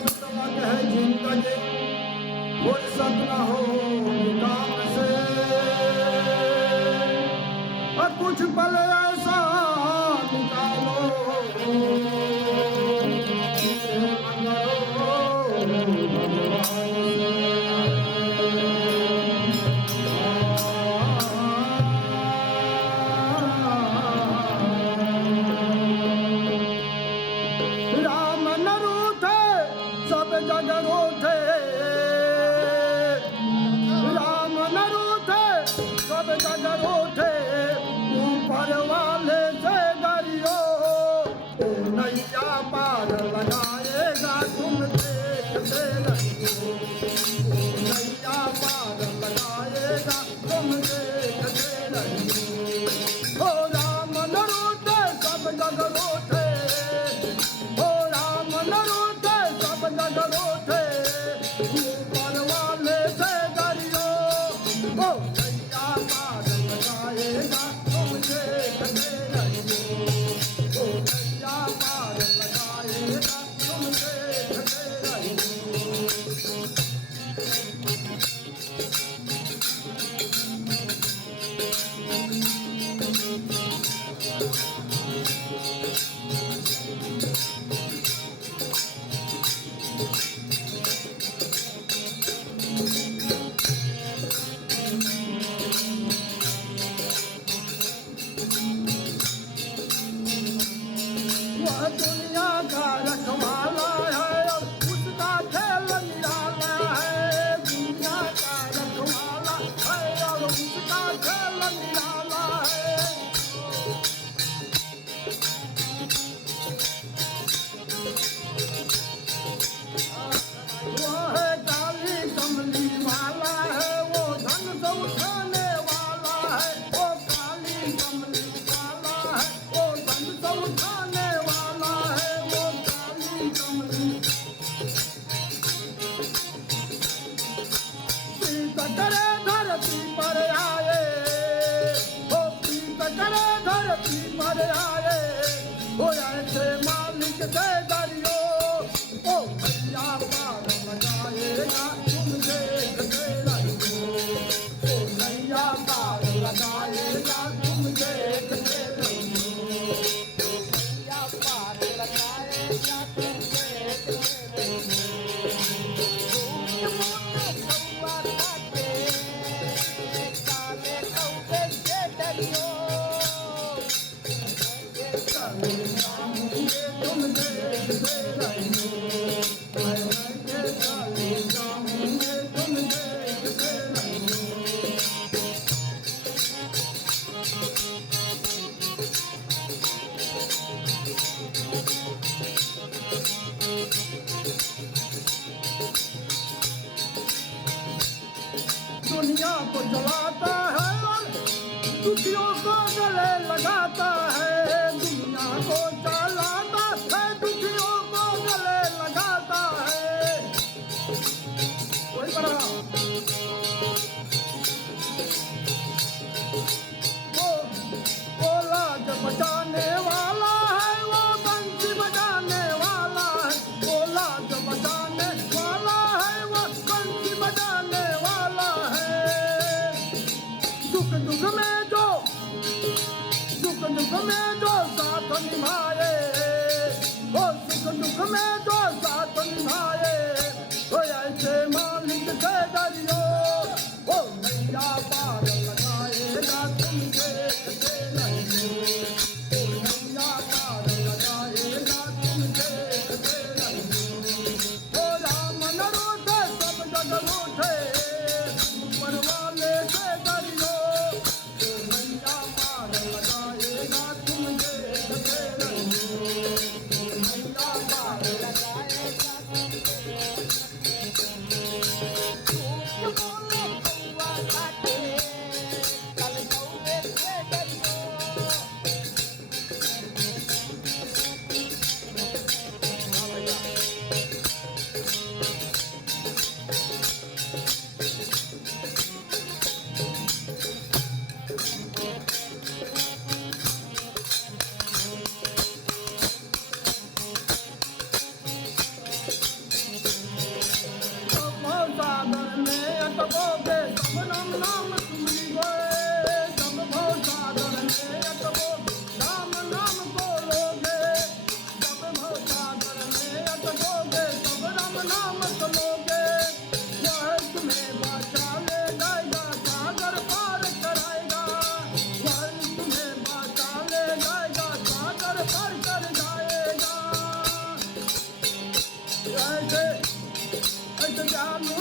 तलक है जिंदगी फुर्सत न हो काम से और कुछ पल ऐसा निकालो राम न रूठे सब जग रूठे राम न रूठे सब जग रूठे ऊपर वाले से डरियो ओ नैया पार लगाएगा तुम देखते रहियो ओ नैया पार लगाएगा तुम देखते रहियो ओ राम न रूठे सब जग रूठे ओ राम न रूठे सब जग रूठे ऊपर वाले से डरियो ओ नैया पार लगाएगा तुम देखते रहियो ओ नैया पार लगाएगा तुम देखते रहियो वह दुनिया का रखवाला है और उसका खेल निराला है दुनिया का रखवाला है और उसका खेल निराला है वो है काली कमली वाला है वो धन से उठाने वाला है वो काली कमली वाला है वो धन से उठाने वाला है वो काली कमली प्रीत करे धरती पर आए वो प्रीत करे धरती पर आए वो ऐसे मालिक से डरियो ओ भैया पार लगाएगा तुम देखते रहियो ओ नैया पार लगाएगा तुम देखते रहियो ओ नैया पार लगाएगा तुम देखते तुम देखते रहियो तुम देखते रहियो दुनिया को चलाता है और दुखियों को गले लगाता है दुनिया को चलाता है दुखियों को गले लगाता है कोई बड़ा वो लाज बचाने वाला है वो बंसी बजाने वाला है वो लाज बचाने वाला है वो बंसी बजाने वाला है दुख दुख में जो अटकोगे तब राम नाम सुमरिए जब भव सागर में अटकोगे राम नाम को लोगे जब भव सागर में अटकोगे तब राम नाम को लोगे वह तुम्हें बचा ले जाएगा सागर पार कराएगा वह तुम्हें बचा ले जाएगा सागर पार कर जाएगा ऐसे ऐसे जानू